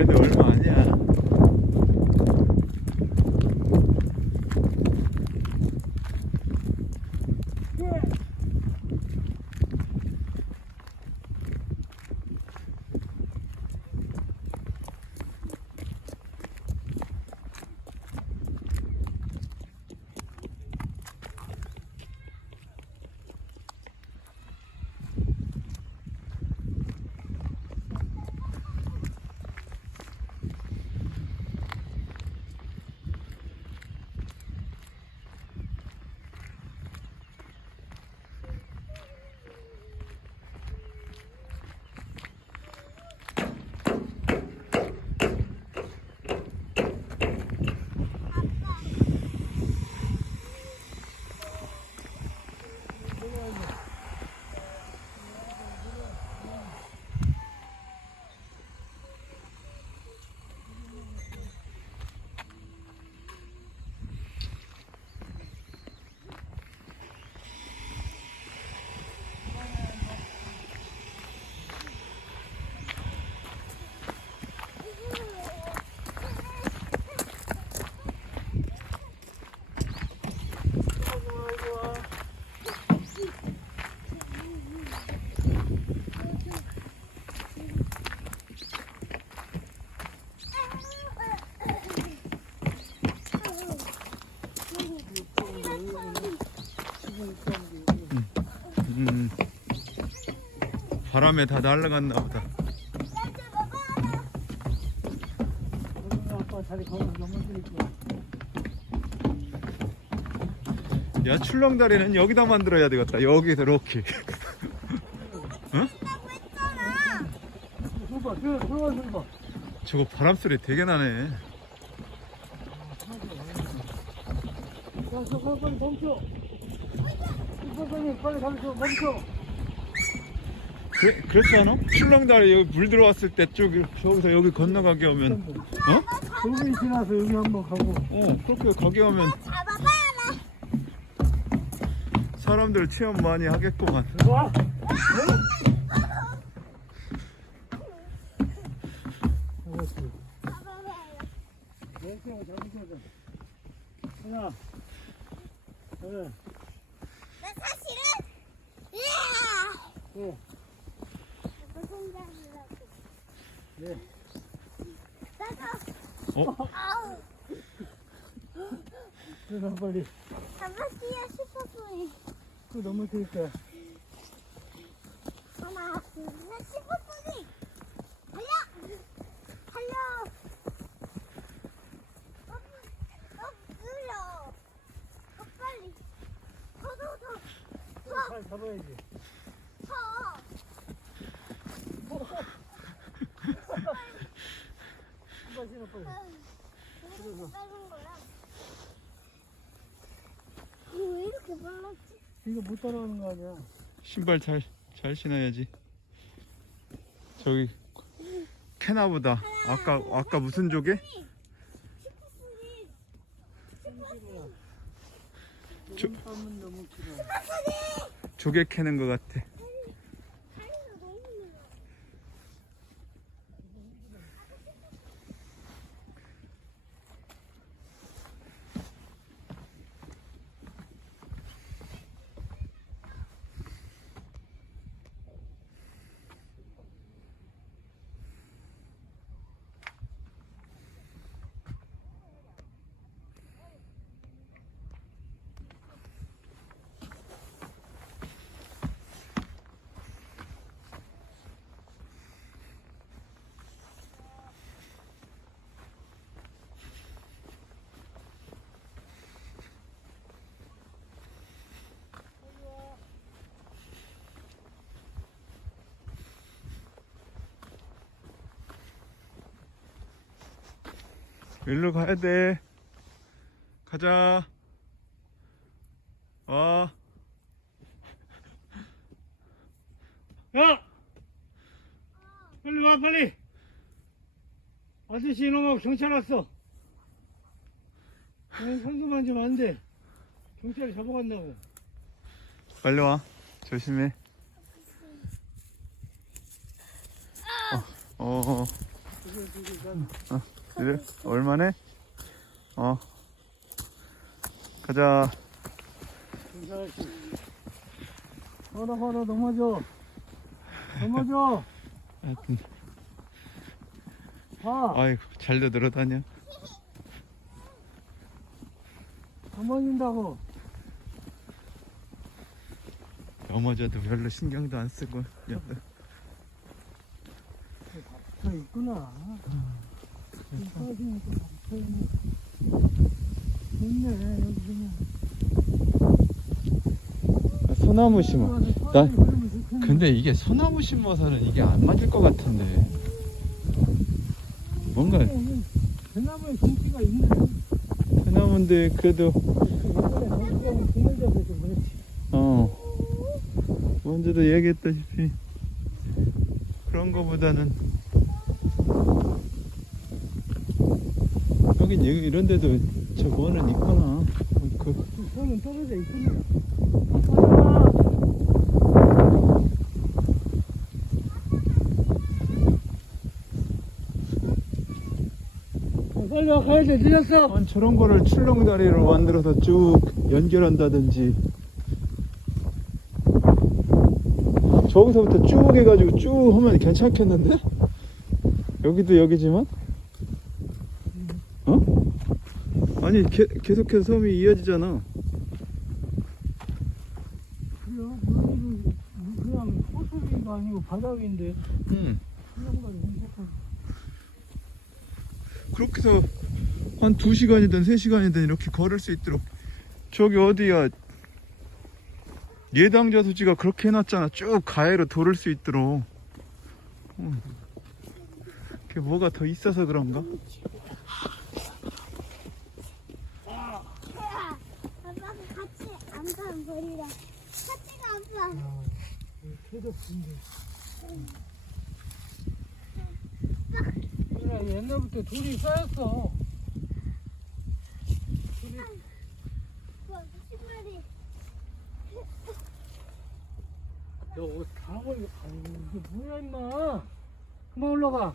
그래도 얼마 바람에 다 날아갔나 보다. 야 출렁다리는 여기다 만들어야 되겠다. 여기서 이렇게. 저거 바람 소리 되게 나네. 야, 저 빨리, 빨리 멈춰. 빨리, 빨리 가면서 멈춰. 그, 그렇지 않아? 출렁다리 여기 물 들어왔을 때 쭉 저기서 여기 건너가게 오면 어? 조금이 지나서 여기 한번 가고. 어 그렇게 가게 오면 사람들 체험 많이 하겠구만. 와! 그래. 나 사실은 예! 또. 무슨 자리라고 어? 그래서 빨리. 잡았어야 싶었더니 그 넘어뜨릴까? 하나 둘셋 싶었더니 달려 달려 더, 더 눌러 더 빨리 더더더더 잘 잡아야지. 신발 신어 빨리. 이렇게 빨간 거야 이거 왜 이렇게 빨랐지? 이거 못 따라오는 거 아니야? 신발 잘 잘 신어야지. 저기 캐나보다 아까 아까 무슨 조개? 조개 캐는 것 같아. 다리가 너무 힘들어 일로 가야 돼. 가자. 와. 야! 빨리 와, 빨리! 아저씨 이놈하고 경찰 왔어. 선수 만지면 안 돼. 경찰이 잡아간다고. 빨리 와. 조심해. 어, 어, 어. 그래? 얼마네? 어. 가자. 걸어, 걸어, 넘어져. 넘어져. 하여튼, 가. 아이고, 잘도 들어다녀. 넘어진다고. 넘어져도 별로 신경도 안 쓰고. 저 있구나. 소나무 심어. 나. 근데 이게 소나무 심어서는 이게 안 맞을 것 같은데. 뭔가 대나무에 공기가 있네. 소나무인데 그래도. 어 먼저도 얘기했다시피 그런 거보다는 여기 이런 데도 저 뭐는 있구나. 그 손은 떨어져 있구나. 어, 빨리 와 가야 돼. 늦었어. 저런 거를 출렁다리로 만들어서 쭉 연결한다든지. 저기서부터 쭉 해가지고 쭉 하면 괜찮겠는데? 여기도 여기지만 어? 아니 게, 계속해서 섬이 이어지잖아. 그래요? 여기는 그냥 호수비가 거 아니고 바닥인데. 응. 출렁다리 홈쇼핑 그렇게 해서 한 2시간이든 3시간이든 이렇게 걸을 수 있도록. 저기 어디야? 예당저수지가 그렇게 해놨잖아. 쭉 가해로 돌을 수 있도록. 응. 그게 뭐가 더 있어서 그런가 같이 안 가면 버리라. 같이 가 아빠. 아, 계속 근데 그래 옛날부터 돌이 쌓였어. 신발이. 너옷다 걸려. 아유 이게 뭐야 임마? 그만 올라가